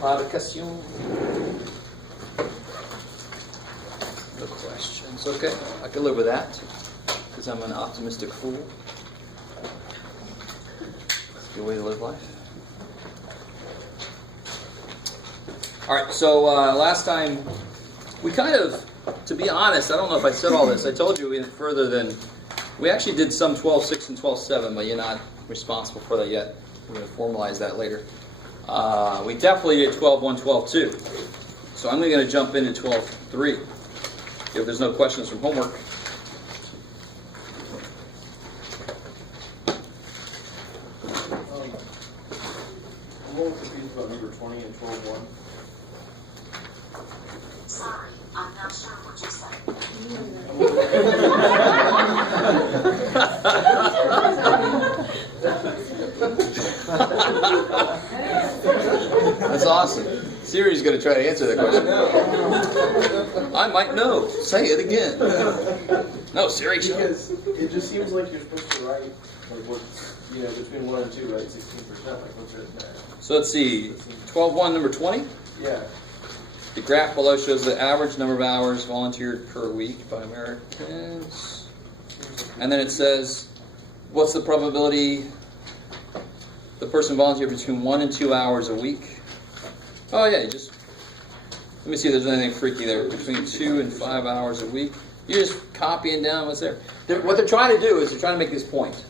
pas de questions? No questions. Okay, I can live with that because I'm an optimistic fool. It's a good way to live life. All right, so last time we kind of, to be honest, I don't know if I said all this. I told you we went further than, we actually did some 12.6 and 12.7, but you're not responsible for that yet. We're going to formalize that later. We definitely did 12.1, 12.2. So I'm going to jump into 12.3 if there's no questions from homework. I'm a little confused about number 20 and 12.1. Sorry, I'm not sure what you said. That's awesome. Siri's going to try to answer that question. I might know. Say it again. No, Siri. Because it just seems like you're supposed to write, like, what's, between 1 and 2, right? 16%, like, what's it there? So let's see. 12.1, number 20. Yeah. The graph below shows the average number of hours volunteered per week by Americans. And then it says, what's the probability the person volunteered between 1 and 2 hours a week? Oh yeah, let me see if there's anything freaky there. Between 2 and 5 hours a week. You're just copying down what's there. What they're trying to do is they're trying to make this point.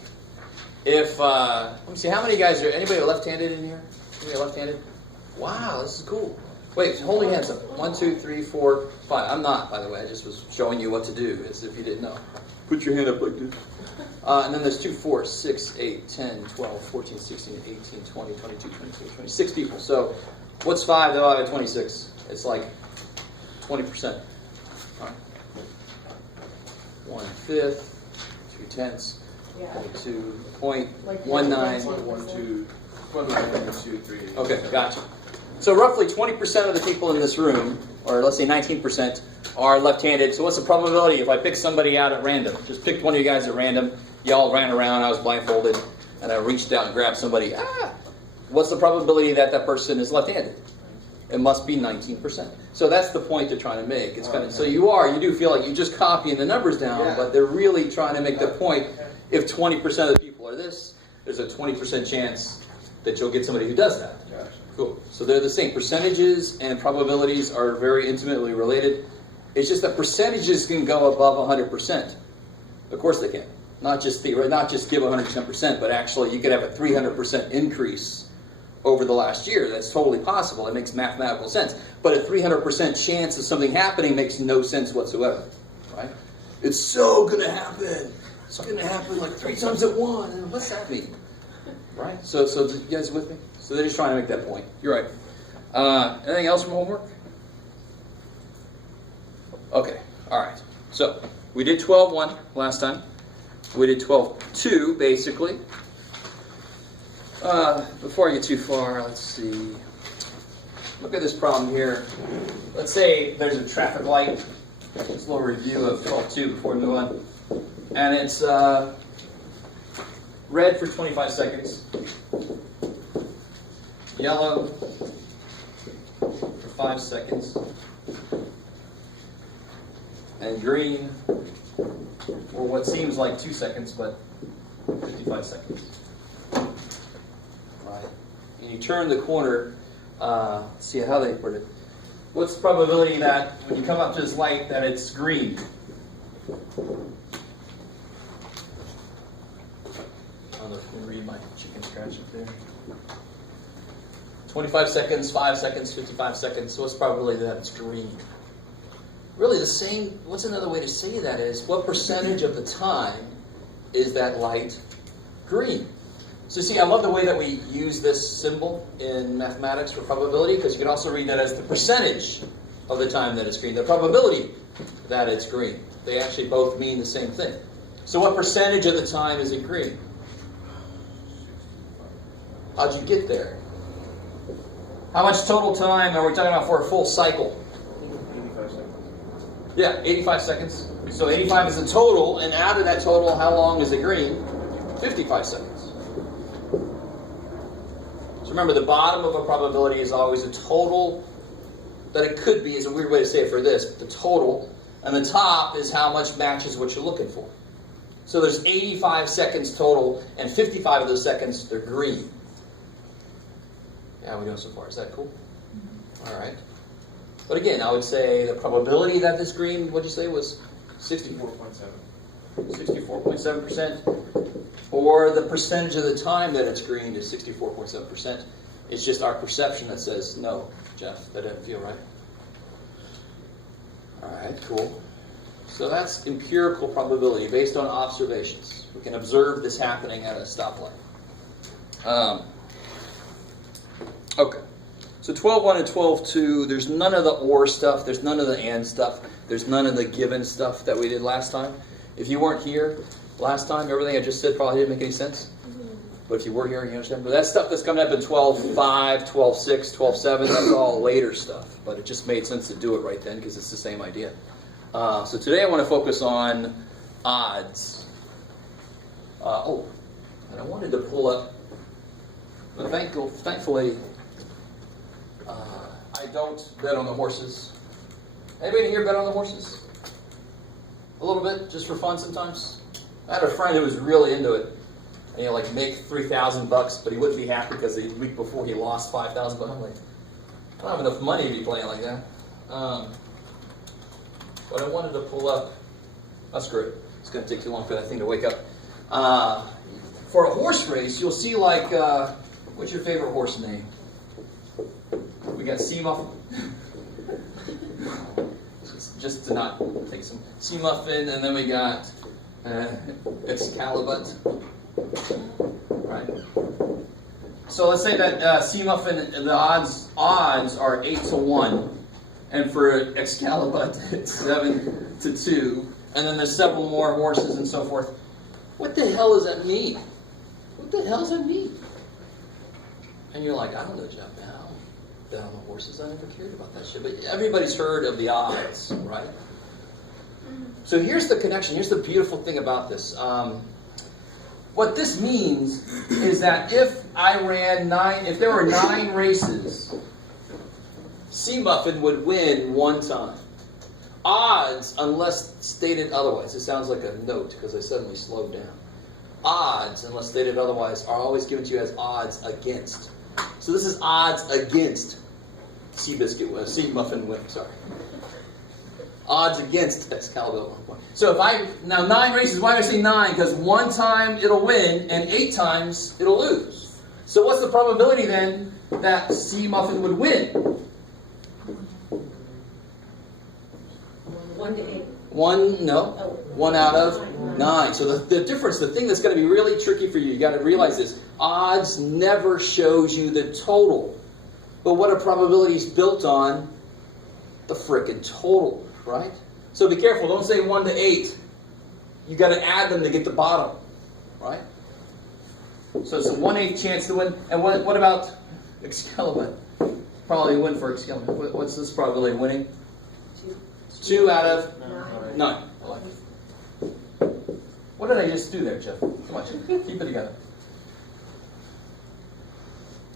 If, let me see, how many guys anybody left-handed in here? Anybody left-handed? Wow, this is cool. Wait, hold your hands up. 1, 2, 3, 4, 5. I'm not, by the way. I just was showing you what to do, as if you didn't know. Put your hand up like this. And then there's 2, 4, 6, 8, 10, 12, 14, 16, 18, 20, 22, 23, 26 people. So what's 5 divided by 26? It's like 20%. All right. 1/5, 2/10, 22.19. 1.2, Okay, gotcha. So roughly 20% of the people in this room, or let's say 19%, are left-handed. So what's the probability if I pick somebody out at random? Just picked one of you guys at random. Y'all ran around, I was blindfolded, and I reached out and grabbed somebody. What's the probability that that person is left-handed? It must be 19%. So that's the point they're trying to make. It's kind of, so you do feel like you're just copying the numbers down, but they're really trying to make the point. If 20% of the people are this, there's a 20% chance that you'll get somebody who does that. Cool. So they're the same. Percentages and probabilities are very intimately related. It's just that percentages can go above 100%. Of course they can. Not just give 110%, but actually you could have a 300% increase over the last year. That's totally possible. It makes mathematical sense. But a 300% chance of something happening makes no sense whatsoever. Right? It's so going to happen. It's going to happen like 3 times at 1. What's that mean? Right? So you guys with me? So they're just trying to make that point. You're right. Anything else from homework? Okay. All right. So we did 12.1 last time. We did 12.2 basically. Before I get too far, let's see. Look at this problem here. Let's say there's a traffic light. Just a little review of 12.2 before we move on. And it's red for 25 seconds. Yellow for 5 seconds, and green for what seems like 2 seconds, but 55 seconds. Right. And you turn the corner, see how they put it. What's the probability that when you come up to this light that it's green? I don't know if you can read my chicken scratch up there. 25 seconds, 5 seconds, 55 seconds. So what's the probability that it's green? Really the same, what's another way to say that is, what percentage of the time is that light green? So see, I love the way that we use this symbol in mathematics for probability, because you can also read that as the percentage of the time that it's green, the probability that it's green. They actually both mean the same thing. So what percentage of the time is it green? How'd you get there? How much total time are we talking about for a full cycle? 85 seconds. Yeah, 85 seconds. So 85 is the total, and out of that total, how long is it green? 55 seconds. So remember, the bottom of a probability is always a total that it could be, is a weird way to say it for this, but the total, and the top is how much matches what you're looking for. So there's 85 seconds total, and 55 of those seconds, they're green. Yeah, how are we doing so far? Is that cool? All right. But again, I would say the probability that this green, what'd you say, was 64.7. 64.7%, or the percentage of the time that it's green is 64.7%. It's just our perception that says, no, Jeff, that doesn't feel right. All right, cool. So that's empirical probability based on observations. We can observe this happening at a stoplight. Okay. So 12.1 and 12.2, there's none of the or stuff, there's none of the and stuff, there's none of the given stuff that we did last time. If you weren't here last time, everything I just said probably didn't make any sense. But if you were here, you understand. But that stuff that's coming up in 12.5, 12.6, 12.7, that's all later stuff. But it just made sense to do it right then because it's the same idea. So today I want to focus on odds. And I wanted to pull up, but thankfully, I don't bet on the horses. Anybody here bet on the horses? A little bit, just for fun sometimes? I had a friend who was really into it. And he'd like make $3,000, but he wouldn't be happy because the week before he lost $5,000. I'm like, I don't have enough money to be playing like that. But I wanted to pull up. That's great. It's going to take too long for that thing to wake up. For a horse race, you'll see like, what's your favorite horse name? We got Sea Muffin. Just to not take some Sea Muffin, and then we got Excalibur. Right. So let's say that Sea Muffin, the odds are 8-1, and for Excalibur it's 7-2, and then there's several more horses and so forth. What the hell does that mean? What the hell does that mean? And you're like, I don't know, Jeff. I don't bet on the horses. I never cared about that shit. But everybody's heard of the odds, right? So here's the connection. Here's the beautiful thing about this. What this means is that if there were 9 races, Sea Muffin would win 1 time. Odds, unless stated otherwise. It sounds like a note because I suddenly slowed down. Odds, unless stated otherwise, are always given to you as odds against. So this is odds against Sea Muffin win. Sorry. Odds against Excalibur. So now 9 races, why do I say 9? Because 1 time it'll win and 8 times it'll lose. So what's the probability then that Sea Muffin would win? 1 to 8. 1 out of 9. So the difference, the thing that's going to be really tricky for you got to realize this. Odds never shows you the total. But what a probability is built on? The frickin' total. Right? So be careful. Don't say 1 to 8. You got to add them to get the bottom. Right? So it's a 1/8 chance to win. And what about Excalibur? Probably win for Excalibur. What's this probability of winning? 2 out of 9. I like it. What did I just do there, Jeff? Come on, keep it together.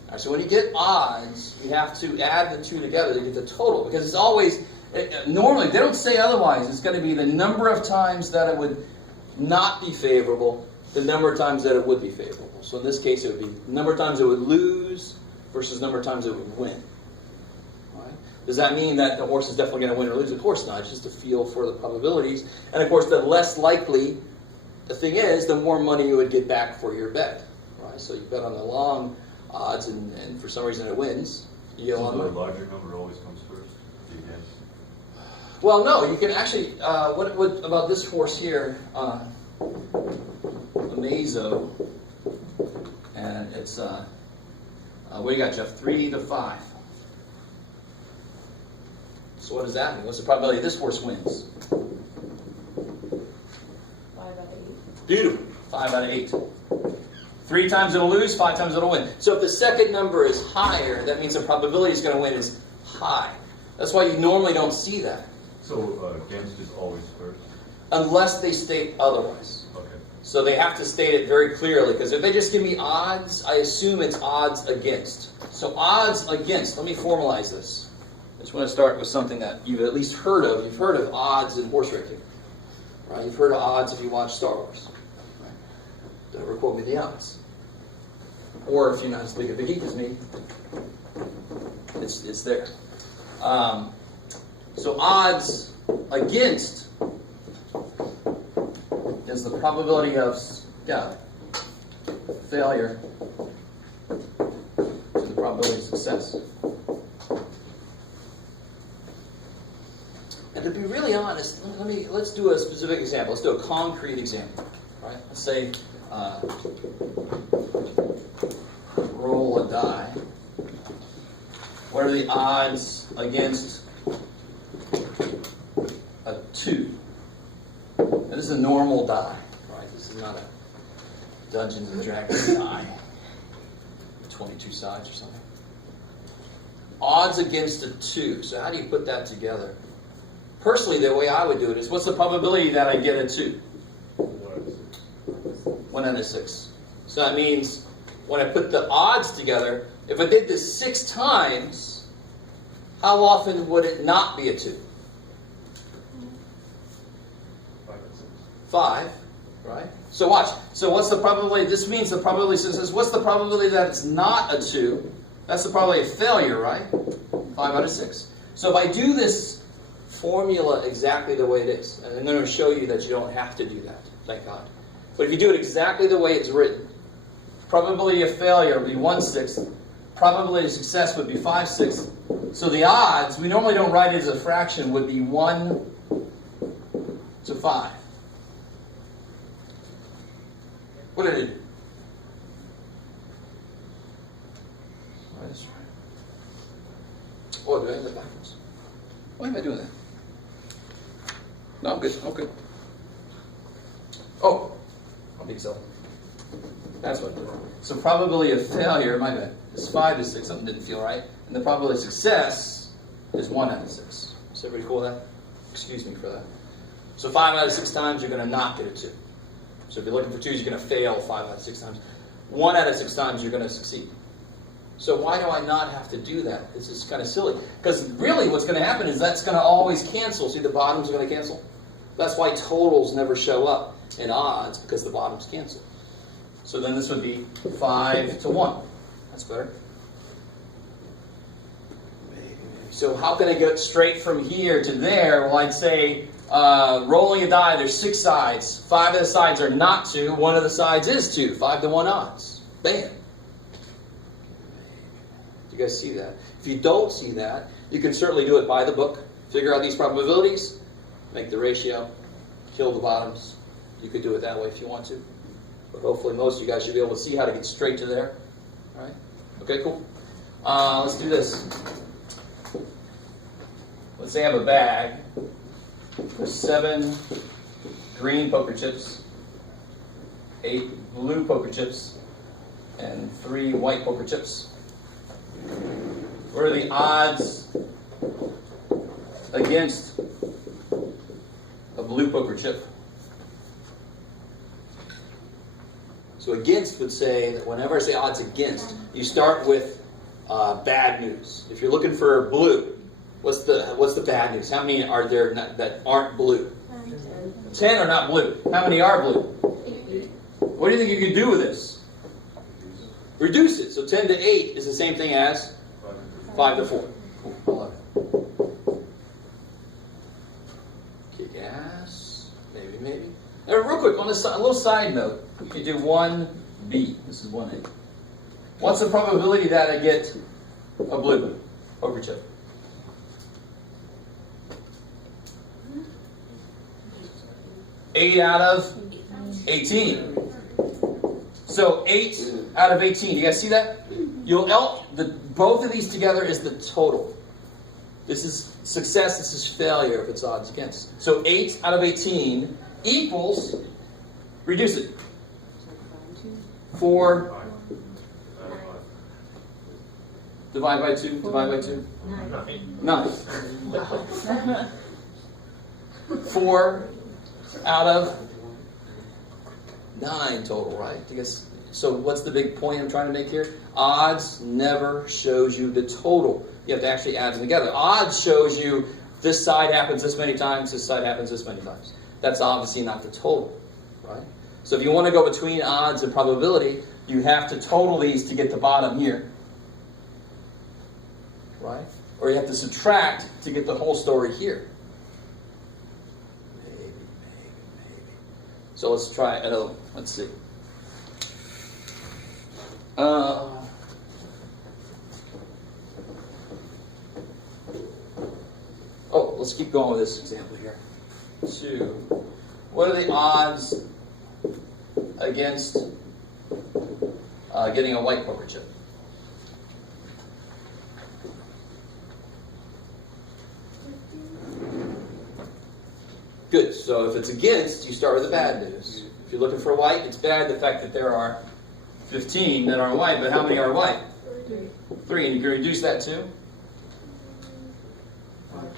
All right, so when you get odds, you have to add the 2 together to get the total. Because it's always... normally, they don't say otherwise. It's going to be the number of times that it would not be favorable, the number of times that it would be favorable. So in this case, it would be the number of times it would lose versus the number of times it would win. All right? Does that mean that the horse is definitely going to win or lose? Of course not. It's just a feel for the probabilities. And of course, the less likely the thing is, the more money you would get back for your bet. Right? So you bet on the long odds, and for some reason it wins. You get a lot of money. The larger number always comes first. Do you guess? Well, no, you can actually, what about this horse here, Amazo, and it's, what do you got, Jeff, 3 to 5. So what does that mean? What's the probability this horse wins? 5 out of 8. Beautiful, 5 out of 8. 3 times it'll lose, 5 times it'll win. So if the second number is higher, that means the probability it's going to win is high. That's why you normally don't see that. So against is always first? Unless they state otherwise. Okay. So they have to state it very clearly, because if they just give me odds, I assume it's odds against. So odds against, let me formalize this. I just want to start with something that you've at least heard of. You've heard of odds in horse racing, right? You've heard of odds if you watch Star Wars. Right? Don't ever quote me the odds. Or if you're not as big a geek as me, it's there. So odds against is the probability of failure to the probability of success. And to be really honest, let's do a specific example. Let's do a concrete example. Right? Let's say roll a die. What are the odds against a 2? Now, this is a normal die, right? This is not a Dungeons and Dragons die. 22 sides or something. Odds against a 2. So how do you put that together? Personally, the way I would do it is, what's the probability that I get a 2? 1 out of 6. So that means when I put the odds together, if I did this 6 times, how often would it not be a 2? 5, right? So watch. So what's the probability? This means the probability says, what's the probability that it's not a 2? That's the probability of failure, right? 5 out of 6. So if I do this formula exactly the way it is, and I'm going to show you that you don't have to do that, thank God. But if you do it exactly the way it's written, probability of failure would be 1/6. Probability of success would be 5/6. So the odds, we normally don't write it as a fraction, would be 1 to 5. What did I do? Oh, did I have that backwards? Why am I doing that? No, I'm good. Okay. Oh, I think so. That's what I did. So probability of failure, my bad, is 5 to 6. Something didn't feel right. And the probability of success is 1 out of 6. Is everybody cool with that? Excuse me for that. So 5 out of 6 times, you're going to not get a 2. So if you're looking for 2s, you're going to fail 5 out of 6 times. 1 out of 6 times, you're going to succeed. So why do I not have to do that? This is kind of silly. Because really what's going to happen is that's going to always cancel. See, the bottoms are going to cancel. That's why totals never show up in odds, because the bottoms cancel. So then this would be 5 to 1. That's better. So how can I get straight from here to there? Well, I'd say rolling a die, there's 6 sides. 5 of the sides are not 2. 1 of the sides is 2. 5 to 1 odds. Bam. Do you guys see that? If you don't see that, you can certainly do it by the book. Figure out these probabilities, make the ratio, kill the bottoms. You could do it that way if you want to. But hopefully most of you guys should be able to see how to get straight to there. All right? Okay, cool. Let's do this. Let's say I have a bag with 7 green poker chips, 8 blue poker chips, and 3 white poker chips. What are the odds against a blue poker chip? So against would say that whenever I say odds against, you start with bad news. If you're looking for blue, what's the bad news? How many are there that aren't blue? 10 are not blue. How many are blue? What do you think you could do with this? Reduce it. So 10 to 8 is the same thing as 5 to 4. Cool. Kick ass. Maybe. Now, real quick, on this, a little side note. You could do 1B. This is 1A. What's the probability that I get a blue poker chip? 8 out of 18. So 8 out of 18. You guys see that? Both of these together is the total. This is success, this is failure if it's odds against. So 8 out of 18 equals, reduce it, 4, divide by 2, divide by 2, 9. 4 out of 9 total, right? I guess, so what's the big point I'm trying to make here? Odds never shows you the total. You have to actually add them together. Odds shows you this side happens this many times, this side happens this many times. That's obviously not the total, right? So if you want to go between odds and probability, you have to total these to get the bottom here, right? Or you have to subtract to get the whole story here. Maybe. So let's try another one. Let's see. Let's keep going with this example here. 2. What are the odds against getting a white poker chip? Good. So if it's against, you start with the bad news. If you're looking for white, it's bad the fact that there are 15 that are white, but how many are white? 3. And you can reduce that to?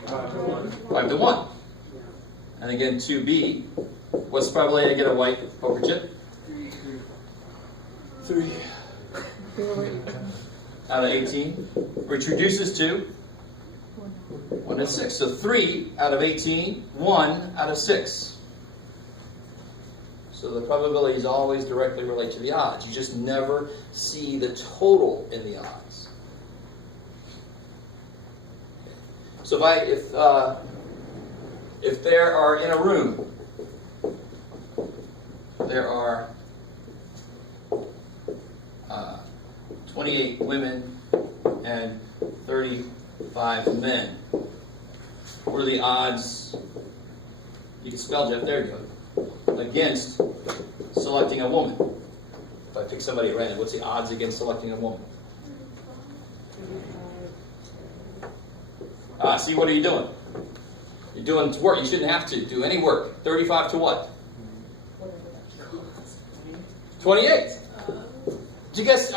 5 to 1. And again, 2B. What's the probability to get a white poker chip? 3. Out of 18. Which reduces to 1 to 6. So 3 out of 18, 1 out of 6. So the probability is always directly related to the odds. You just never see the total in the odds. So if there are in a room, there are 28 women and 35 men. What are the odds? You can spell Jeff, there you go. Against selecting a woman. If I pick somebody at random, what's the odds against selecting a woman? See, what are you doing? You're doing work. You shouldn't have to do any work. 35 to what? 28. Do you guys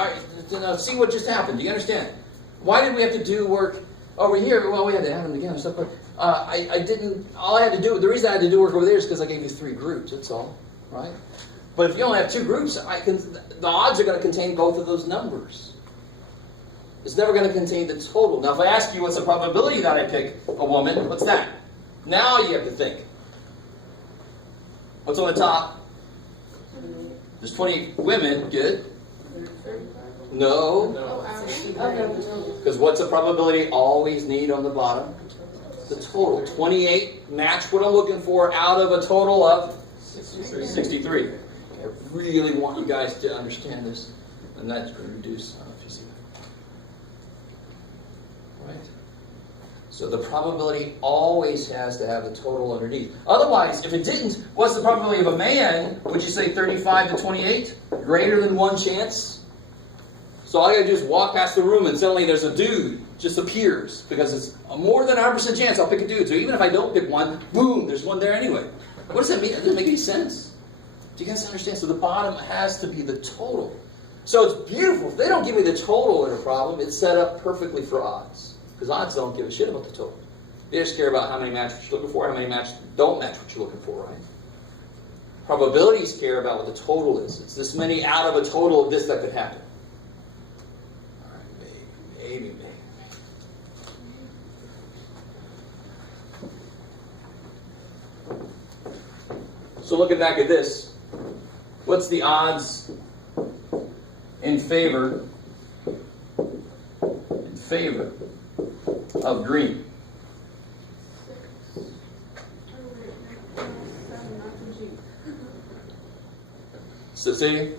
see what just happened? Do you understand? Why did we have to do work over here? Well, we had to add them together and stuff. But I didn't. All I had to do. The reason I had to do work over there is because I gave you 3 groups. That's all, right? But if you only have 2 groups, the odds are going to contain both of those numbers. It's never going to contain the total. Now, if I ask you what's the probability that I pick a woman, what's that? Now you have to think. What's on the top? There's 20 women. Good. No. Because what's the probability always need on the bottom? The total. 28 match what I'm looking for out of a total of 63. I really want you guys to understand this. And that's going to reduce. I don't know if you see that. Right? So the probability always has to have the total underneath. Otherwise, if it didn't, what's the probability of a man? Would you say 35 to 28? Greater than 1 chance? So all I gotta do is walk past the room and suddenly there's a dude just appears because it's a more than 100% chance I'll pick a dude. So even if I don't pick one, boom, there's one there anyway. What does that mean? It doesn't make any sense. Do you guys understand? So the bottom has to be the total. So it's beautiful. If they don't give me the total in a problem, it's set up perfectly for odds. Because odds don't give a shit about the total. They just care about how many match what you're looking for, how many match don't match what you're looking for, right? Probabilities care about what the total is. It's this many out of a total of this that could happen. All right, maybe. So looking back at this, what's the odds in favor of green? So see?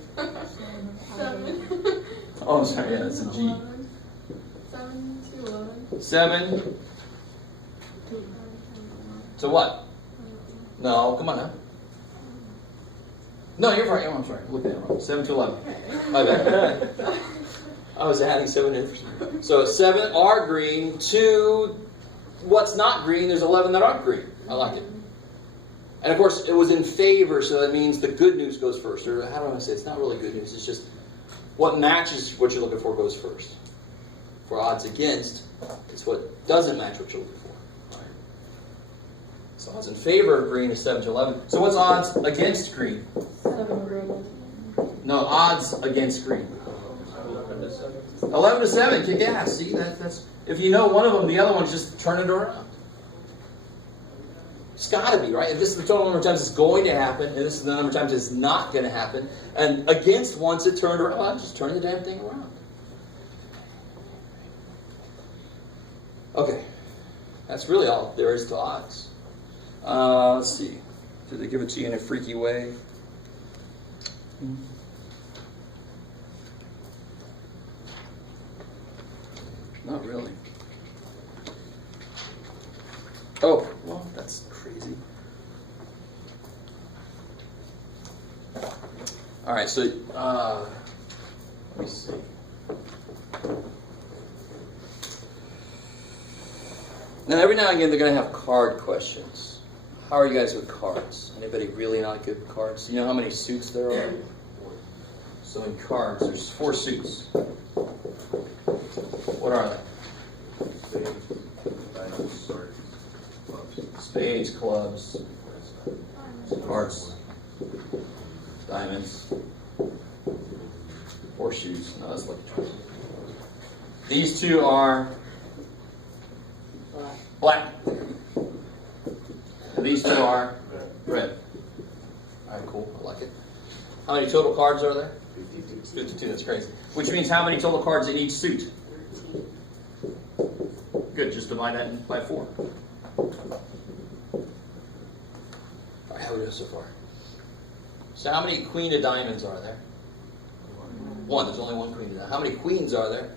7. Oh, sorry, yeah, that's a G. 7 to 11. 7 to what? No, come on now. No, you're right. Oh, I'm sorry. Look at that wrong. 7 to 11. My bad. I was adding 7 in. So 7 are green. 2, what's not green? There's 11 that aren't green. I like it. And of course, it was in favor, so that means the good news goes first. Or how do I say it? It's not really good news. It's just what matches what you're looking for goes first. For odds against, it's what doesn't match what you're looking for. Right? So odds in favor of green is 7 to 11. So what's odds against green? 7 over 11. No, odds against green. 11 to 7. Kick ass. See, that's if you know one of them, the other one's just turn it around. It's got to be, right? If this is the total number of times it's going to happen, and this is the number of times it's not going to happen, and against once it turned around, well, just turn the damn thing around. Okay. That's really all there is to odds. Let's see. Did they give it to you in a freaky way? Not really. Oh, well, that's crazy. All right, so let me see. Now, every now and again, they're going to have card questions. How are you guys with cards? Anybody really not good with cards? You know how many suits there are? So in cards, there's 4 suits. What are they? Spades, clubs, hearts, diamonds, horseshoes. No, that's lucky. These 2 are black. And these 2 are red. All right, cool. I like it. How many total cards are there? 52. That's crazy. Which means how many total cards in each suit? Good. Just divide that by 4. All right, how are we doing so far? So how many queen of diamonds are there? 1. There's only 1 queen of diamonds. How many queens are there?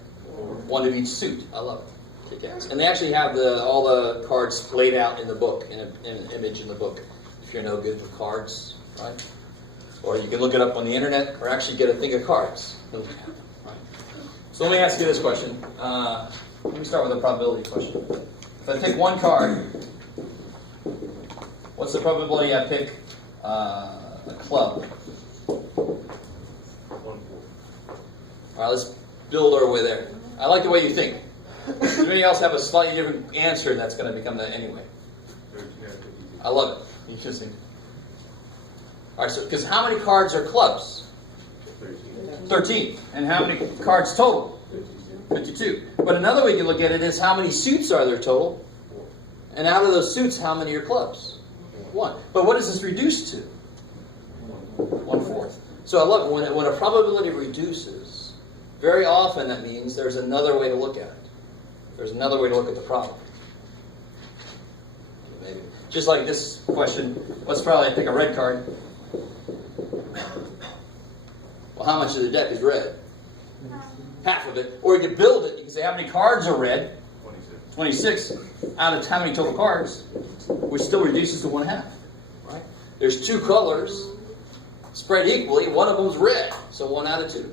1 of each suit. I love it. Kick ass. And they actually have all the cards laid out in the book, in an image in the book. If you're no good with cards, right? Or you can look it up on the internet, or actually get a thing of cards. Right? So let me ask you this question. Let me start with a probability question. If I take 1 card, what's the probability I pick a club? 1/4. All right, let's build our way there. I like the way you think. Does anybody else have a slightly different answer that's going to become that anyway? 13 out of 52. I love it. Interesting. All right, so because how many cards are clubs? 13. And how many cards total? 52. But another way you can look at it is how many suits are there total? And out of those suits, how many are clubs? 1. But what does this reduce to? 1/4. So I love it. When a probability reduces, very often that means there's another way to look at it. There's another way to look at the problem. Maybe. Just like this question, let's probably pick a red card. Well, how much of the deck is red? Half of it. Or you could build it. You can say how many cards are red? 26. Out of how many total cards? Which still reduces to 1/2. Right? There's 2 colors spread equally. One of them's red. So 1 out of 2.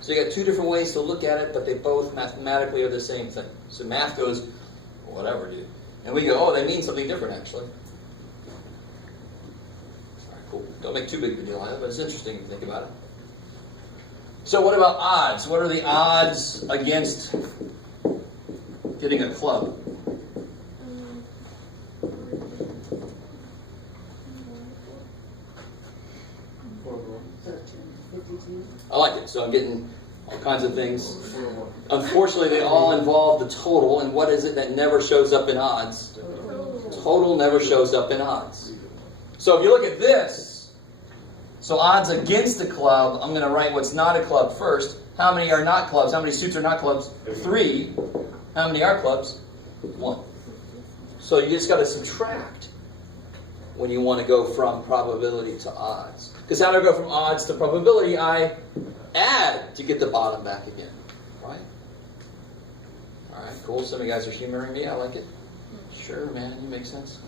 So you got 2 different ways to look at it, but they both mathematically are the same thing. So math goes, whatever, dude. And we go, oh, they mean something different, actually. All right, cool. Don't make too big of a deal out of it, but it's interesting if you think about it. So what about odds? What are the odds against getting a club? I like it. So I'm getting all kinds of things. Unfortunately, they all involve the total. And what is it that never shows up in odds? Total never shows up in odds. So if you look at this, so odds against the club, I'm going to write what's not a club first. How many are not clubs? How many suits are not clubs? 3. How many are clubs? 1. So you just got to subtract when you want to go from probability to odds. Because how do I go from odds to probability? I add to get the bottom back again. Right? All right, cool. Some of you guys are humoring me. I like it. Sure, man. You make sense.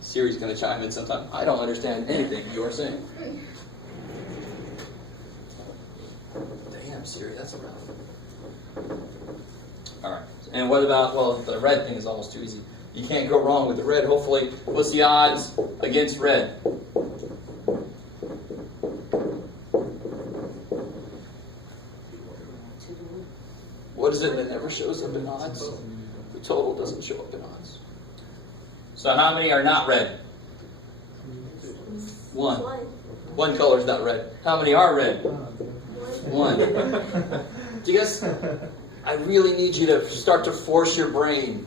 Siri's going to chime in sometime. I don't understand anything you are saying. Damn, Siri, that's rough. All right. And what about, well, the red thing is almost too easy. You can't go wrong with the red, hopefully. What's the odds against red? What is it that never shows up in odds? The total doesn't show up in odds. So how many are not red? One. One color is not red. How many are red? One. Do you guys? I really need you to start to force your brain.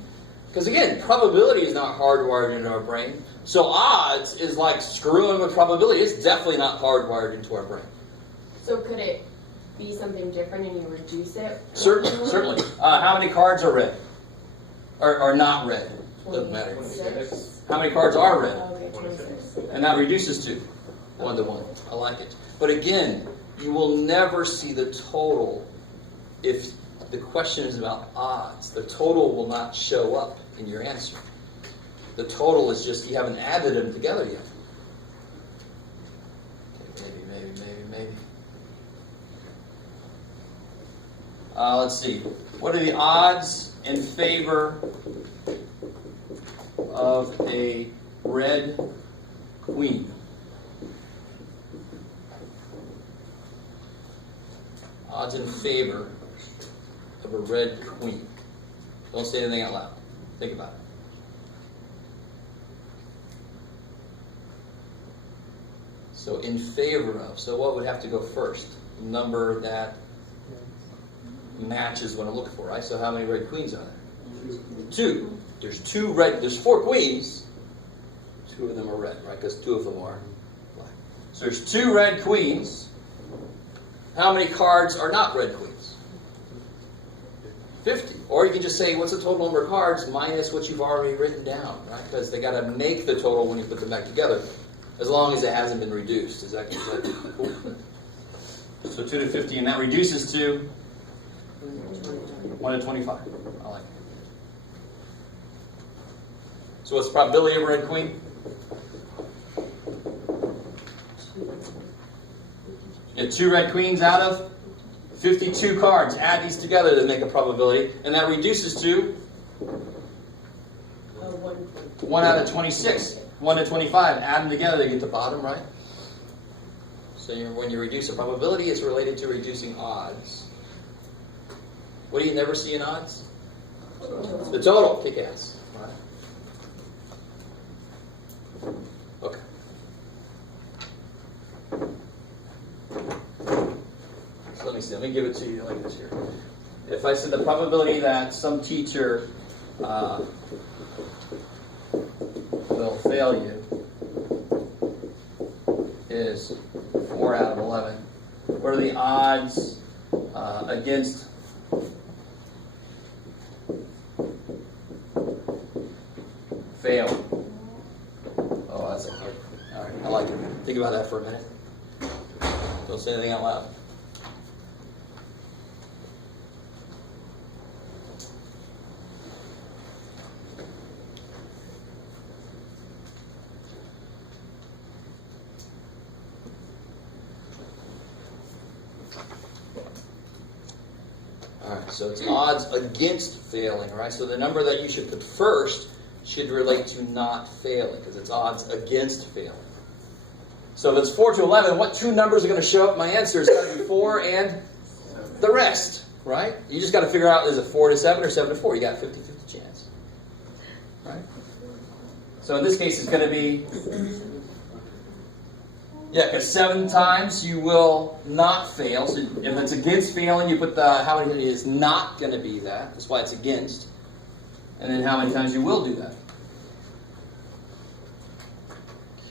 Because again, probability is not hardwired into our brain. So odds is like screwing with probability. It's definitely not hardwired into our brain. So could it be something different and you reduce it? Certainly. How many cards are red? Or not red? Doesn't matter. 26. How many cards are red? Okay, 26. And that reduces to 1 to 1. I like it. But again, you will never see the total if the question is about odds. The total will not show up in your answer. The total is just, you haven't added them together yet. Okay, maybe. Let's see. What are the odds in favor of a red queen? Odds in favor of a red queen. Don't say anything out loud. Think about it. So in favor of. So what would have to go first? The number that matches what I'm looking for, right? So how many red queens are there? 2. There's 4 queens. 2 of them are red, right? Because 2 of them are black. So there's 2 red queens. How many cards are not red queens? 50. Or you can just say, what's the total number of cards minus what you've already written down, right? Because they got to make the total when you put them back together, as long as it hasn't been reduced. Is that cool? So 2 to 50, and that reduces to 1 to 25. I like it. So what's the probability of a red queen? You have 2 red queens out of 52 cards. Add these together to make a probability, and that reduces to 1 out of 26. 1 to 25. Add them together to get the bottom, right? So when you reduce a probability, it's related to reducing odds. What do you never see in odds? The total. Kick ass. Right. Okay. So let me see. Let me give it to you like this here. If I said the probability that some teacher will fail you is 4 out of 11. What are the odds against fail? Oh, that's a hard. All right, I like it. Think about that for a minute. Don't say anything out loud. Alright, so it's odds against failing, right? So the number that you should put first should relate to not failing, because it's odds against failing. So if it's 4 to 11, what 2 numbers are going to show up in my answer? It's got to be 4 and the rest, right? You just got to figure out, is it 4 to 7 or 7 to 4? You got 50-50 chance, right? So in this case, it's going to be, yeah, because 7 times you will not fail. So if it's against failing, you put the, how many is not going to be that. That's why it's against. And then how many times you will do that.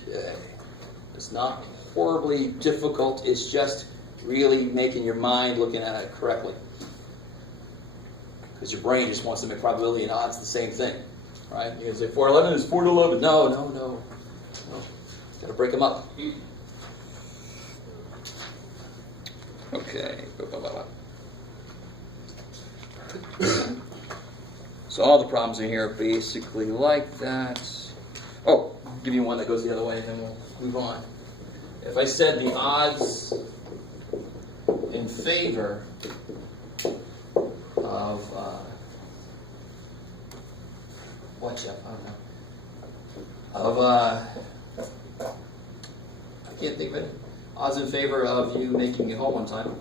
Okay. It's not horribly difficult. It's just really making your mind looking at it correctly. Because your brain just wants to make probability and odds the same thing. Right? You can say 4 to 11 is 4 to 11. No. Got to break them up. Okay. So all the problems in here are basically like that. Oh, I'll give you one that goes the other way and then we'll move on. If I said the odds in favor of what's up? I don't know. Of I can't think of it. Odds in favor of you making it home on time.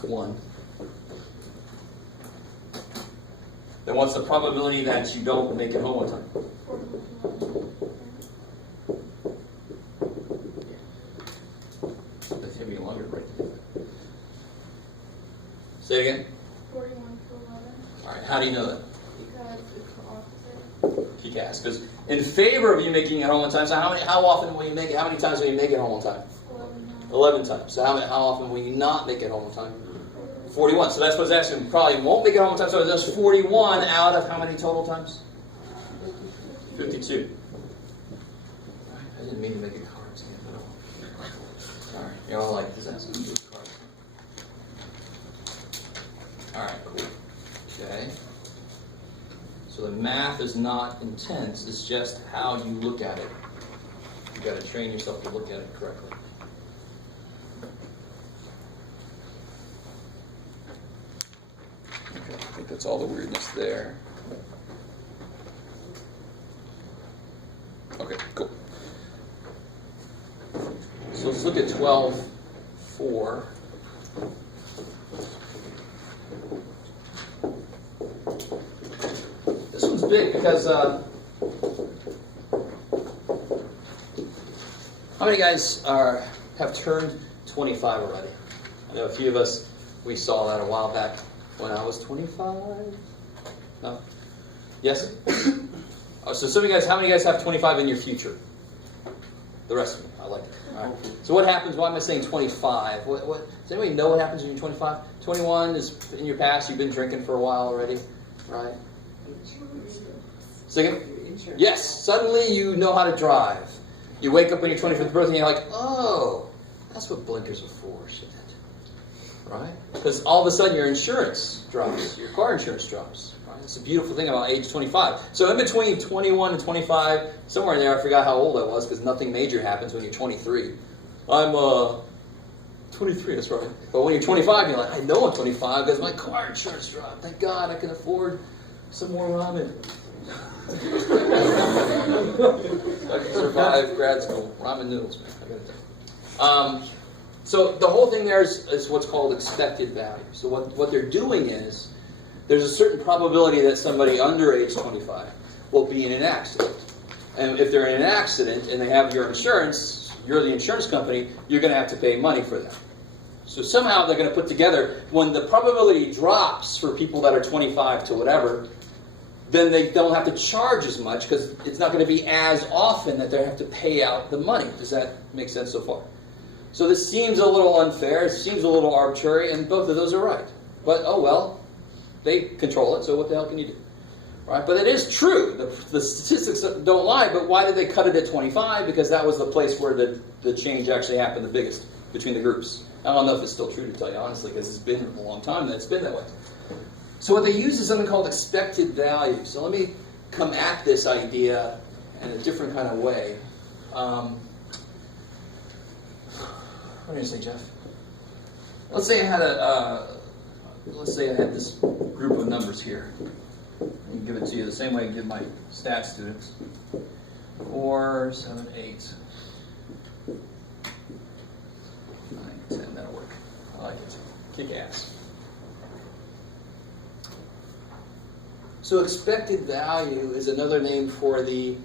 41. Then what's the probability that you don't make it home on time? That's gonna be a longer break. Say it again. 41 to 11. All right. How do you know that? Because it's the opposite. Kick ass. Because in favor of you making it home on time. So how often will you make it? How many times will you make it home on time? 11 times. So how often will you not make it home on time? 41. So that's what's asking. Probably won't make it home on time. So that's 41 out of how many total times? 52. I didn't mean to make it cards. Alright, you're all like, this has to do with cards. Alright, cool. Okay. So the math is not intense, it's just how you look at it. You've got to train yourself to look at it correctly. Okay, I think that's all the weirdness there. Okay, cool. So let's look at 12:4. This one's big because how many guys have turned 25 already? I know a few of us, we saw that a while back when I was 25. No? Yes? Oh, so some of you guys, how many of you guys have 25 in your future? The rest of you. I like it. All right. So what happens, why am I saying 25? Does anybody know what happens when you're 25? 21 is in your past, you've been drinking for a while already, right? Second? Yes, suddenly you know how to drive. You wake up on your 25th birthday and you're like, oh, that's what blinkers are for, shit. Right? Because all of a sudden your insurance drops, your car insurance drops. Right? It's a beautiful thing about age 25. So in between 21 and 25, somewhere in there, I forgot how old I was because nothing major happens when you're 23. I'm 23, that's right. But when you're 25, you're like, I know I'm 25 because my car insurance dropped. Thank God I can afford some more ramen. I can survive grad school. Ramen noodles, man. I gotta tell you. So the whole thing there is what's called expected value. So what they're doing is, there's a certain probability that somebody under age 25 will be in an accident. And if they're in an accident and they have your insurance, you're the insurance company, you're going to have to pay money for them. So somehow they're going to put together, when the probability drops for people that are 25 to whatever, then they don't have to charge as much because it's not going to be as often that they have to pay out the money. Does that make sense so far? So this seems a little unfair, it seems a little arbitrary, and both of those are right. But, oh well, they control it, so what the hell can you do? Right? But it is true. The statistics don't lie, but why did they cut it at 25? Because that was the place where the change actually happened the biggest between the groups. I don't know if it's still true to tell you honestly, because it's been a long time that it's been that way. So what they use is something called expected value. So let me come at this idea in a different kind of way. What do you say, Jeff? Let's say I had this group of numbers here. I can give it to you the same way I give my stat students. 4, 7, 8, 9, 10. That'll work. I like it. Kick ass. So expected value is another name for the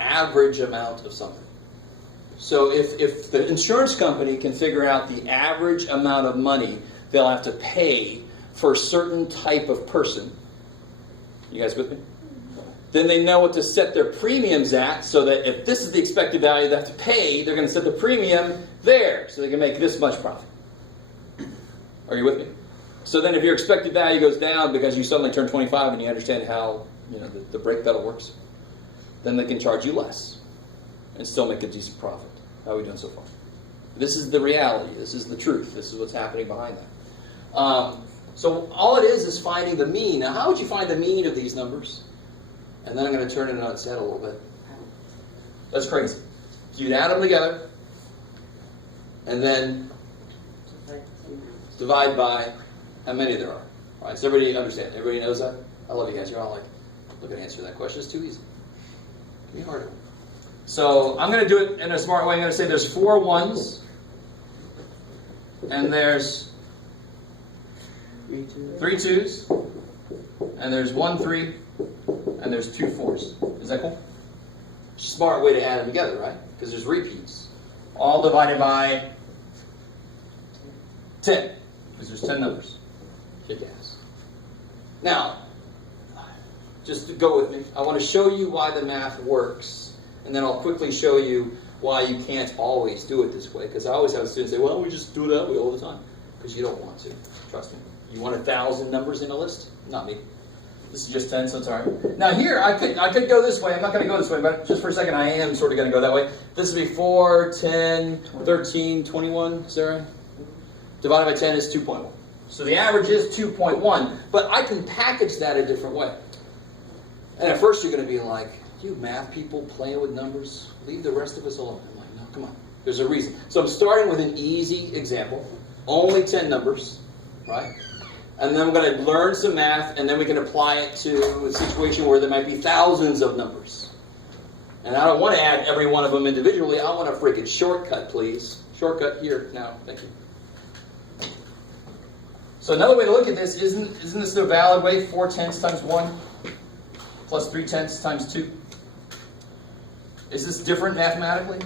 average amount of something. So if the insurance company can figure out the average amount of money they'll have to pay for a certain type of person, you guys with me? Then they know what to set their premiums at, so that if this is the expected value they have to pay, they're going to set the premium there, so they can make this much profit. Are you with me? So then if your expected value goes down because you suddenly turn 25 and you understand how the brake pedal works, then they can charge you less and still make a decent profit. How are we doing so far? This is the reality. This is the truth. This is what's happening behind that. So all it is finding the mean. Now, how would you find the mean of these numbers? And then I'm going to turn it on its head a little bit. That's crazy. So you'd add them together, and then divide by how many there are. All right, so everybody understand? Everybody knows that? I love you guys. You're all like, look at answer that question. It's too easy. Give me a harder one. So I'm going to do it in a smart way. I'm going to say there's 4 ones, and there's 3 2s, and there's 1 3, and there's 2 4s. Is that cool? Smart way to add them together, right? Because there's repeats. All divided by 10, because there's 10 numbers. Kick ass. Now, just to go with me, I want to show you why the math works, and then I'll quickly show you why you can't always do it this way, because I always have students say, well, we just do it that way all the time, because you don't want to. Trust me. You want 1,000 numbers in a list? Not me. This is just 10, so it's all right. Now here, I could go this way. I'm not going to go this way, but just for a second, I am sort of going to go that way. This would be 4, 10, 13, 21, Sarah? Divided by 10 is 2.1. So the average is 2.1, but I can package that a different way. And at first you're going to be like, you math people playing with numbers, leave the rest of us alone. I'm like, no, come on. There's a reason. So I'm starting with an easy example, only 10 numbers, right? And then I'm going to learn some math, and then we can apply it to a situation where there might be thousands of numbers. And I don't want to add every one of them individually. I want a freaking shortcut, please. Shortcut here now. Thank you. So another way to look at this, isn't this the valid way? 4 tenths times 1 plus 3 tenths times 2. Is this different mathematically?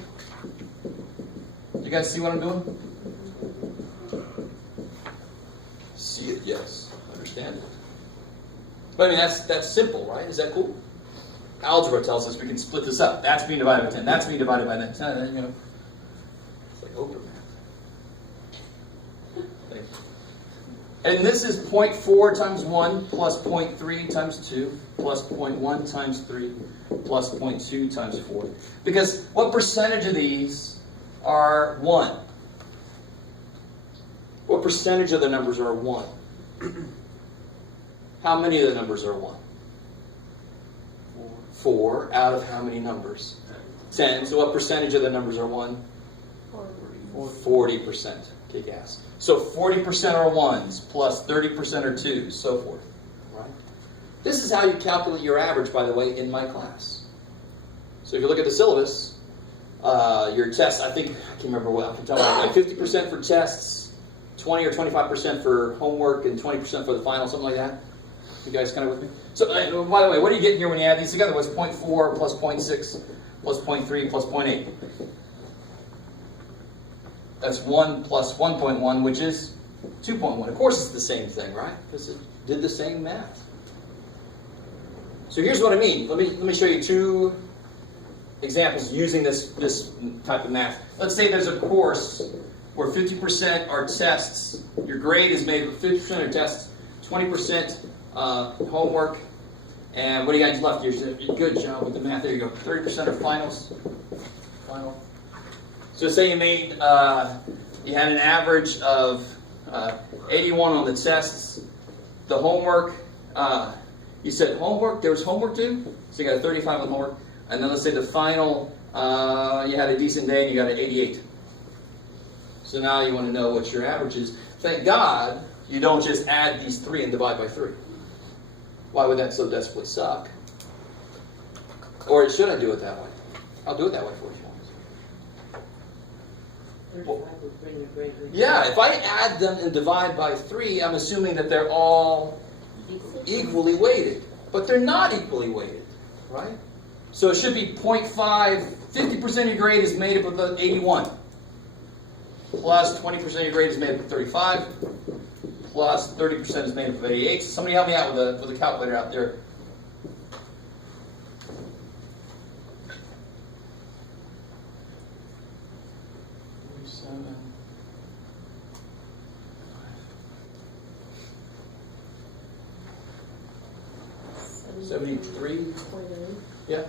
You guys see what I'm doing? See it, yes. Understand it. But I mean, that's simple, right? Is that cool? Algebra tells us we can split this up. That's being divided by 10. That's being divided by 10. It's like Oprah math. Thank you. And this is 0.4 times 1 plus 0.3 times 2 plus 0.1 times 3 plus 0.2 times 4. Because what percentage of these are 1? What percentage of the numbers are 1? How many of the numbers are 1? 4 out of how many numbers? 10. So what percentage of the numbers are 1? 40%. Kick ass. So 40% are 1s, plus 30% are 2s, so forth. Right? This is how you calculate your average, by the way, in my class. So if you look at the syllabus, your tests, I can't remember what, I can tell you, like 50% for tests, 20 or 25% for homework, and 20% for the final, something like that. You guys kind of with me? So, by the way, what are you getting here when you add these together? What's 0.4 plus 0.6 plus 0.3 plus 0.8? That's 1 plus 1.1, which is 2.1. Of course it's the same thing, right? Because it did the same math. So here's what I mean. Let me show you 2 examples using this type of math. Let's say there's a course where 50% are tests. Your grade is made with 50% of tests, 20% homework, and what do you guys left here? Good job with the math. There you go. 30% are finals. Final. So say you made, you had an average of 81 on the tests. The homework, you said homework, there was homework due, so you got a 35 on homework. And then let's say the final, you had a decent day and you got an 88. So now you want to know what your average is. Thank God you don't just add these 3 and divide by 3. Why would that so desperately suck? Or should I do it that way? I'll do it that way for you. Yeah, if I add them and divide by 3, I'm assuming that they're all equally weighted. But they're not equally weighted, right? So it should be 0.5, 50% of your grade is made up of 81. Plus 20% of your grade is made up of 35. Plus 30% is made up of 88. So somebody help me out with a calculator out there. $73? Yeah.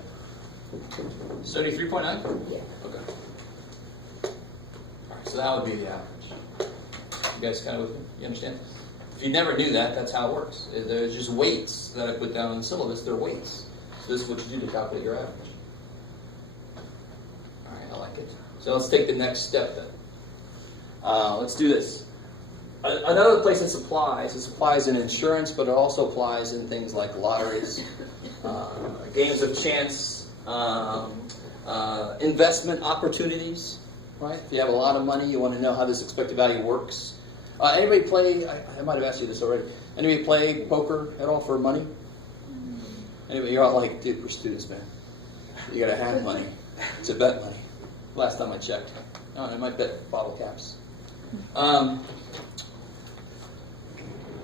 73.9? Yeah. Okay. Alright, so that would be the average. You guys kind of with me? You understand? If you never knew that, that's how it works. There's just weights that I put down in the syllabus. They're weights. So this is what you do to calculate your average. Alright, I like it. So let's take the next step then. Let's do this. Another place this applies in insurance, but it also applies in things like lotteries, games of chance, investment opportunities, right? If you have a lot of money, you want to know how this expected value works. Anybody play? I might have asked you this already. Anybody play poker at all for money? Anybody? You're all like, dude, we're students, man. You gotta have money to bet money. Last time I checked. Oh, and I might bet bottle caps.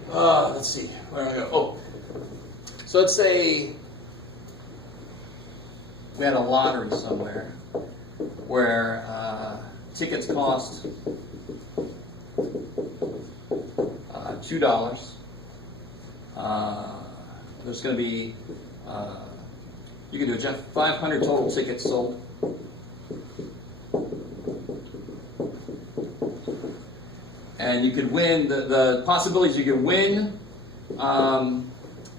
Let's see. Where do I go? Oh, so let's say we had a lottery somewhere where tickets cost $2. There's going to be, you can do it, Jeff, 500 total tickets sold. And you could win, the possibilities you could win,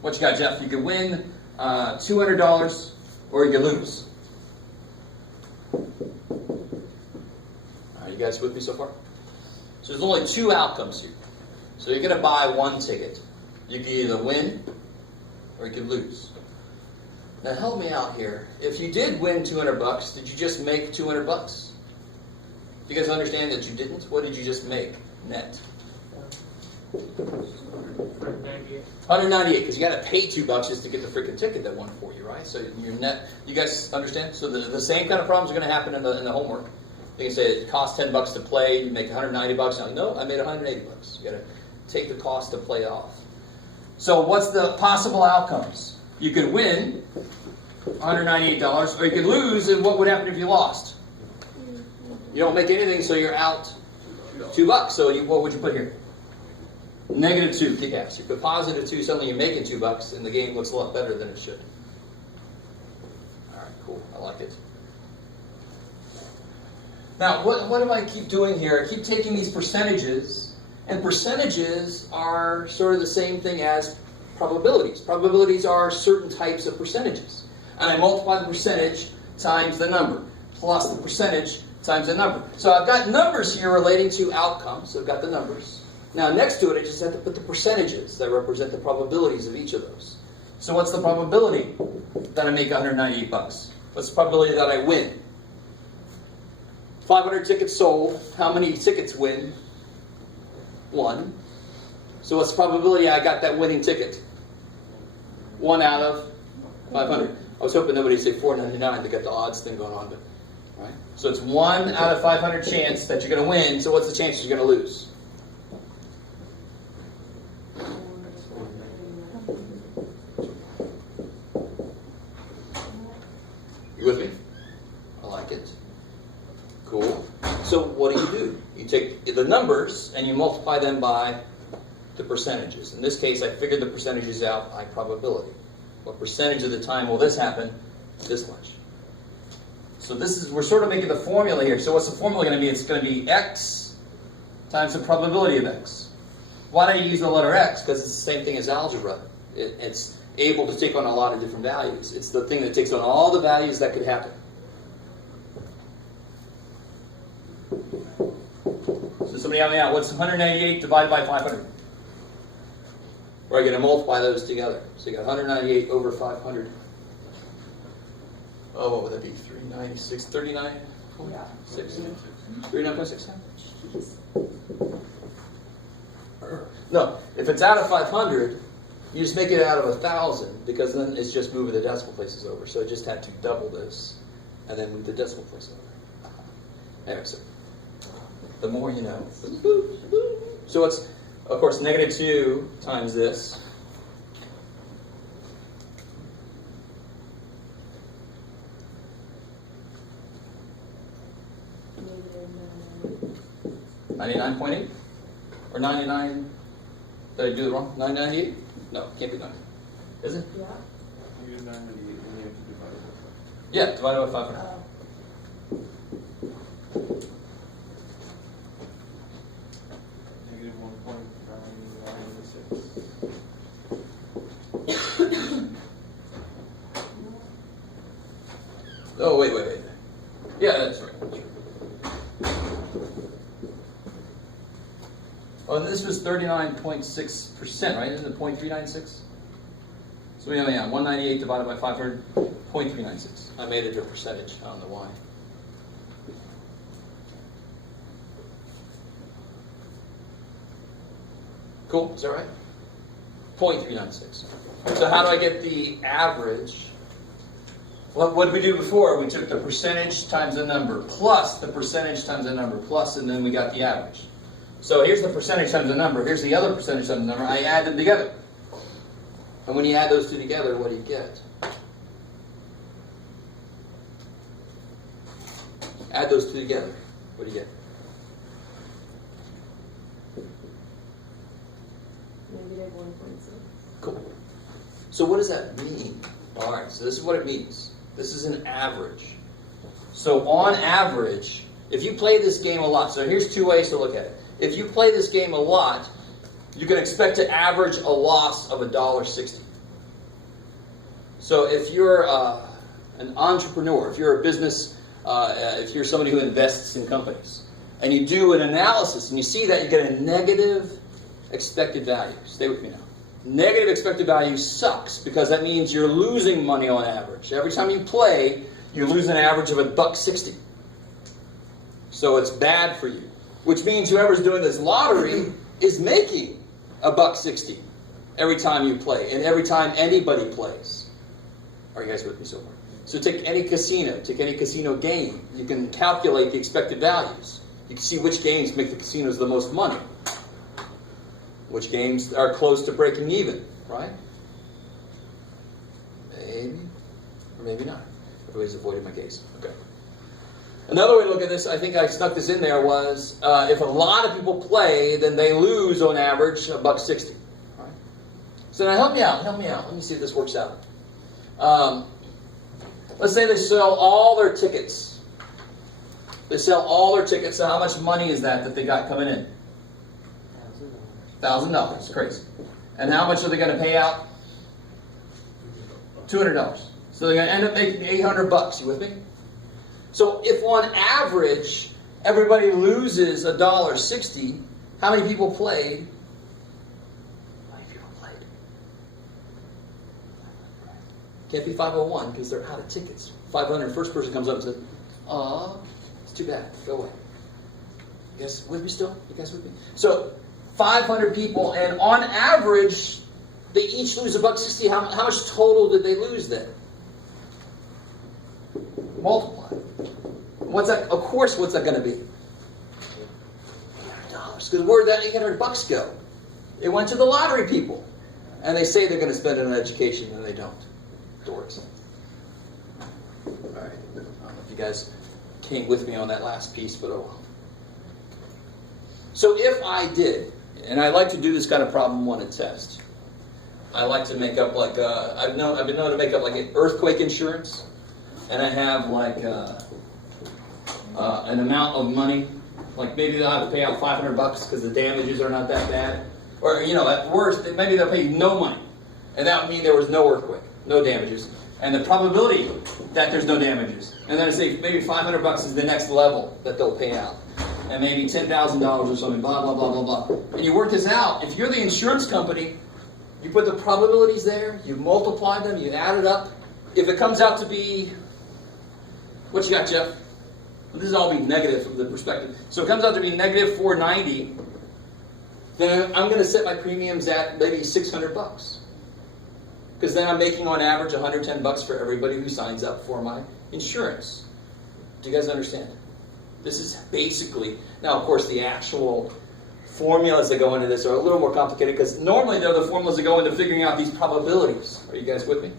what you got, Jeff? You could win $200 or you could lose. Are you guys with me so far? So there's only two outcomes here. So you're going to buy one ticket. You can either win or you can lose. Now help me out here. If you did win $200, did you just make $200? You guys understand that you didn't? What did you just make net? 198, because you got to pay $2 just to get the freaking ticket that won for you, right? So your net, you guys understand? So the same kind of problems are going to happen in the homework. You can say it costs $10 to play, you make $190. Now, no, I made $180. You got to take the cost to play off. So what's the possible outcomes? You could win $198, or you could lose, and what would happen if you lost? You don't make anything, so you're out $2. So what would you put here? -2, kick ass. You put +2, suddenly you're making $2, and the game looks a lot better than it should. All right, cool. I like it. Now, what do I keep doing here? I keep taking these percentages, and percentages are sort of the same thing as probabilities. Probabilities are certain types of percentages. And I multiply the percentage times the number, plus the percentage times the number. So I've got numbers here relating to outcomes. So I've got the numbers. Now next to it, I just have to put the percentages that represent the probabilities of each of those. So what's the probability that I make $198? What's the probability that I win? 500 tickets sold. How many tickets win? 1. So what's the probability I got that winning ticket? 1 out of 500. I was hoping nobody would say 499 to get the odds thing going on, but right. So it's 1 out of 500 chance that you're going to win. So what's the chance you're going to lose? You with me? I like it. Cool. So what do? You take the numbers and you multiply them by the percentages. In this case, I figured the percentages out by probability. What percentage of the time will this happen? This much. So we're sort of making the formula here. So what's the formula going to be? It's going to be x times the probability of x. Why do I use the letter x? Because it's the same thing as algebra. It's able to take on a lot of different values. It's the thing that takes on all the values that could happen. So somebody help me out. What's 198 divided by 500? We're going to multiply those together. So you got 198 over 500. Oh, what would that be? 396, 39? 6? 39.6? No, if it's out of 500, you just make it out of 1,000, because then it's just moving the decimal places over. So I just had to double this and then move the decimal place over. Anyway, so the more you know. So it's, of course, -2 times this. $99.8 or 99? Did I do it wrong? 998? No, it can't be 9. Is it? Yeah. You get 998 and you have to divide it by 5. Yeah, divided by 500. Oh, wait. Yeah, that's right. Oh, this was 39.6%, right? Isn't it 0.396? So we have 198 divided by 500, 0.396. I made it a percentage. I don't know why. Cool, is that right? 0.396. So how do I get the average? Well, what did we do before? We took the percentage times the number, plus the percentage times the number, plus, and then we got the average. So here's the percentage times the number, here's the other percentage times the number, I add them together. And when you add those two together, what do you get? Add those two together, what do you get? Negative 1.6. Cool. So what does that mean? All right, so this is what it means. This is an average. So on average, if you play this game a lot, so here's two ways to look at it. If you play this game a lot, you can expect to average a loss of $1.60. So if you're an entrepreneur, if you're a business, if you're somebody who invests in companies, and you do an analysis and you see that, you get a negative expected value. Stay with me now. Negative expected value sucks because that means you're losing money on average. Every time you play, you lose an average of $1.60. So it's bad for you. Which means whoever's doing this lottery is making $1.60 every time you play and every time anybody plays. Are you guys with me so far? So take any casino game. You can calculate the expected values. You can see which games make the casinos the most money. Which games are close to breaking even, right? Maybe, or maybe not. Everybody's avoiding my gaze. Okay. Another way to look at this, I think I snuck this in there, was if a lot of people play, then they lose on average $1.60. Right? So now help me out. Let me see if this works out. Let's say they sell all their tickets. They sell all their tickets. So how much money is that they got coming in? $1,000. Crazy. And how much are they going to pay out? $200. So they're going to end up making $800. You with me? So if on average everybody loses $1.60, how many people played? How many people played? Can't be 501 because they're out of tickets. 500. First person comes up and says, "Aw, it's too bad. Go away." You guys with me still? You guys with me? So 500 people, and on average, they each lose $1.60. How much total did they lose then? Multiply. What's that? Of course, what's that going to be? $800. Because where did that $800 go? It went to the lottery people, and they say they're going to spend it on education, and they don't. Dorks. All right. I don't know if you guys came with me on that last piece, but oh well. So if I did. And I like to do this kind of problem one and test. I like to make up like I've been known to make up like an earthquake insurance, and I have like an amount of money, like maybe they'll have to pay out $500 because the damages are not that bad, or at worst maybe they'll pay no money, and that would mean there was no earthquake, no damages, and the probability that there's no damages, and then I say maybe $500 is the next level that they'll pay out. And maybe $10,000 or something, blah, blah, blah, blah, blah. And you work this out. If you're the insurance company, you put the probabilities there, you multiply them, you add it up. If it comes out to be, what you got, Jeff? Well, this is all be negative from the perspective. So it comes out to be negative 490, then I'm going to set my premiums at maybe $600. Because then I'm making on average $110 for everybody who signs up for my insurance. Do you guys understand? This is basically, now of course the actual formulas that go into this are a little more complicated because normally they're the formulas that go into figuring out these probabilities. Are you guys with me?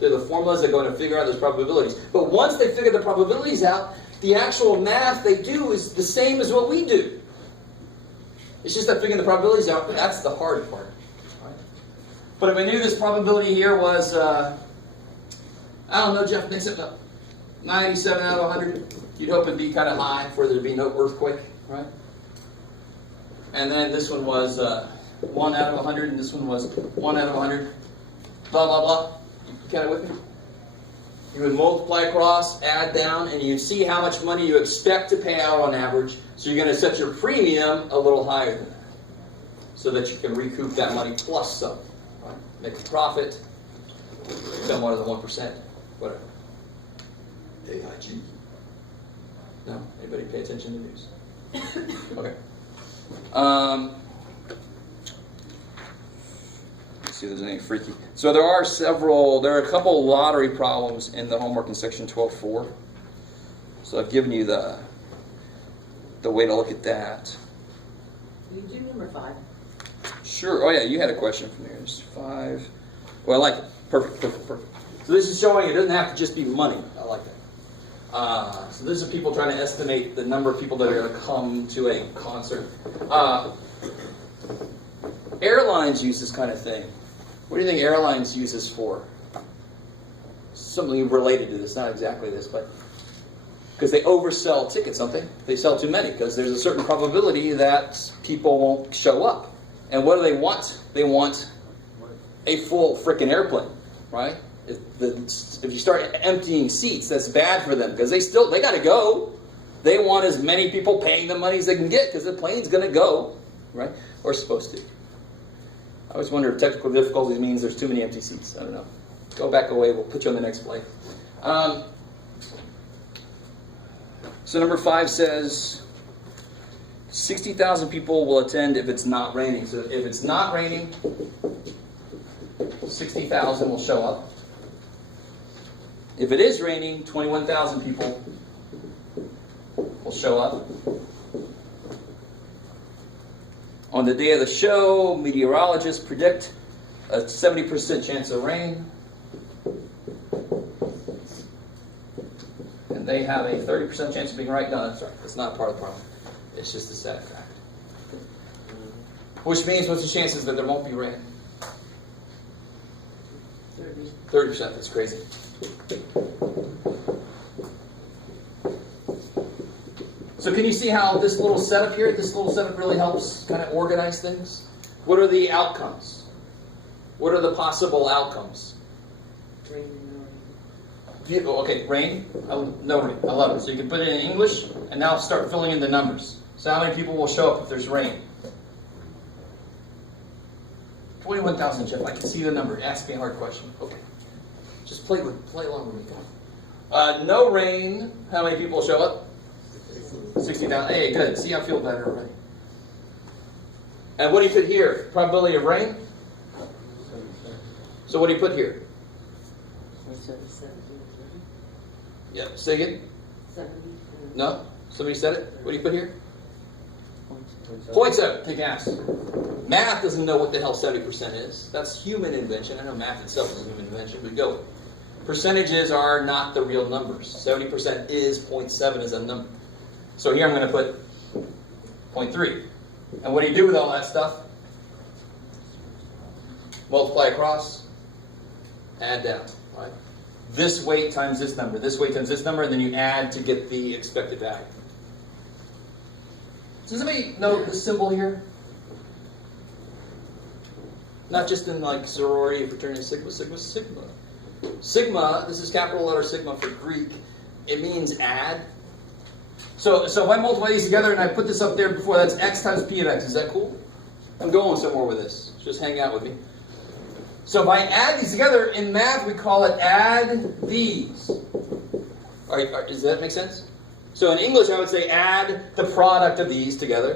They're the formulas that go into figuring out those probabilities. But once they figure the probabilities out, the actual math they do is the same as what we do. It's just that figuring the probabilities out, that's the hard part. Right? But if I knew this probability here was, I don't know, Jeff, mix it up. 97 out of 100. You'd hope it'd be kind of high for there to be no earthquake, right? And then this one was 1 out of 100, and this one was 1 out of 100. Blah, blah, blah. You kind of with me? You would multiply across, add down, and you'd see how much money you expect to pay out on average. So you're going to set your premium a little higher than that so that you can recoup that money plus some. Right? Make a profit, become more than 1%, whatever. AIG. No? Anybody pay attention to the news? Okay. Let's see if there's anything freaky. So there are a couple lottery problems in the homework in section 12.4. So I've given you the way to look at that. Will you do number 5? Sure. Oh yeah, you had a question from there. It's 5. Well, I like it. Perfect. So this is showing it doesn't have to just be money. I like that. So this is people trying to estimate the number of people that are going to come to a concert. Airlines use this kind of thing. What do you think airlines use this for? Something related to this, not exactly this, but because they oversell tickets, don't they? They sell too many because there's a certain probability that people won't show up. And what do they want? They want a full frickin' airplane, right? If you start emptying seats, that's bad for them because they got to go. They want as many people paying the money as they can get because the plane's going to go, right? Or supposed to. I always wonder if technical difficulties means there's too many empty seats. I don't know. Go back away. We'll put you on the next plane. So number 5 says 60,000 people will attend if it's not raining. So if it's not raining, 60,000 will show up. If it is raining, 21,000 people will show up. On the day of the show, meteorologists predict a 70% chance of rain. And they have a 30% chance of being right. No, that's right. That's not part of the problem. It's just a sad fact. Which means, what's the chances that there won't be rain? 30%. That's crazy. So can you see how this little setup really helps kind of organize things? What are the outcomes? What are the possible outcomes? Rain and no rain. Okay, rain. No rain. I love it. So you can put it in English, and now start filling in the numbers. So how many people will show up if there's rain? 21,000, Jeff. I can see the number. Ask me a hard question. Okay. Just play along with me. Come on. No rain. How many people will show up? 60,000. Hey, good. See, I feel better already. And what do you put here? Probability of rain? So what do you put here? Yep. Say again. 70. No? Somebody said it? What do you put here? 0.7. Kick ass. Math doesn't know what the hell 70% is. That's human invention. I know math itself is a human invention, but go. Percentages are not the real numbers. 70% is 0.7 as a number. So here I'm going to put 0.3. And what do you do with all that stuff? Multiply across, add down, right? This weight times this number, and then you add to get the expected value. Does anybody know the symbol here? Not just in like sorority, fraternity, sigma. Sigma, this is capital letter sigma for Greek. It means add. So if I multiply these together and I put this up there before, that's x times p of x. Is that cool? I'm going somewhere with this. Just hang out with me. So if I add these together, in math we call it add these. Does that make sense? So in English I would say add the product of these together.